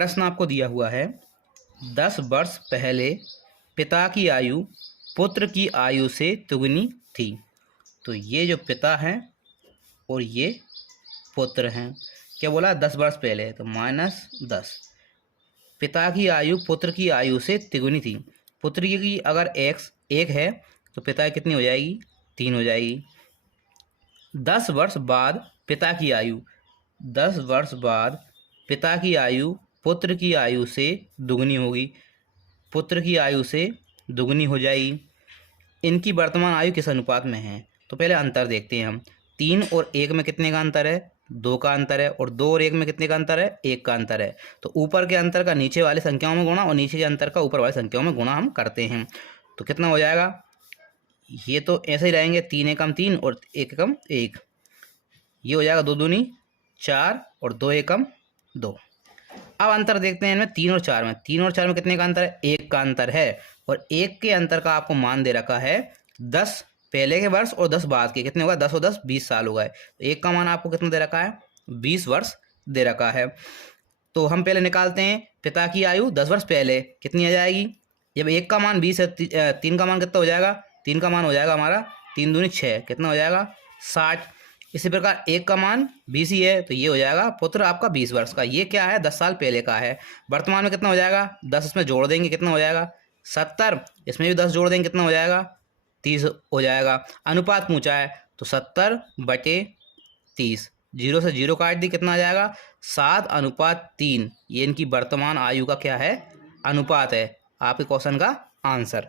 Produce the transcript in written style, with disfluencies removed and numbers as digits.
प्रश्न आपको दिया हुआ है 10 वर्ष पहले पिता की आयु पुत्र की आयु से दुगनी थी। तो ये जो पिता हैं और ये पुत्र हैं, क्या बोला 10 वर्ष पहले, तो -10। पिता की आयु पुत्र की आयु से तिगुनी थी। पुत्र की अगर x 1 है तो पिता की कितनी हो जाएगी, 3 हो जाएगी। 10 वर्ष बाद पिता की आयु, 10 वर्ष बाद पिता की आयु पुत्र की आयु से दुगनी होगी, पुत्र की आयु से दुगनी हो जाएगी। इनकी वर्तमान आयु किस अनुपात में है, तो पहले अंतर देखते हैं हम। 3 और 1 में कितने का अंतर है, 2 का अंतर है, और 2 और 1 में कितने का अंतर है, 1 का अंतर है। तो ऊपर के अंतर का नीचे वाली संख्याओं में गुणा और नीचे के अंतर का ऊपर वाली संख्याओं में गुणा हम करते हैं। तो कितना हो जाएगा, ये तो ऐसे ही रहेंगे, 3 एकम 3 और 1 एकम 1, ये हो जाएगा 2 दूनी 4 और 2 एकम 2। अब अंतर देखते हैं इनमें 3 और 4 में। 3 और 4 में कितने का अंतर है, 1 का अंतर है, और 1 के अंतर का आपको मान दे रखा है 10 पहले के वर्ष और 10 बाद के। कितने होगा, 10 और 10 20 साल हो गए। 1 का मान आपको कितना दे रखा है, 20 वर्ष दे रखा है। तो हम पहले निकालते हैं पिता की आयु 10 वर्ष पहले कितनी आ जाएगी। जब 1 का मान 20 है, 3 का मान कितना हो जाएगा, 3 का मान हो जाएगा हमारा 3 दूनी 6, कितना हो जाएगा 60। इसी प्रकार 1 का मान 20 ही है, तो ये हो जाएगा पुत्र आपका 20 वर्ष का। ये क्या है, 10 साल पहले का है। वर्तमान में कितना हो जाएगा, 10 इसमें जोड़ देंगे कितना हो जाएगा 70, इसमें भी 10 जोड़ देंगे कितना हो जाएगा 30 हो जाएगा। अनुपात पूछा है तो 70/30, 0 से 0 काट दी, कितना आ जाएगा 7:3। ये इनकी वर्तमान आयु का क्या है, अनुपात है, आपके क्वेश्चन का आंसर।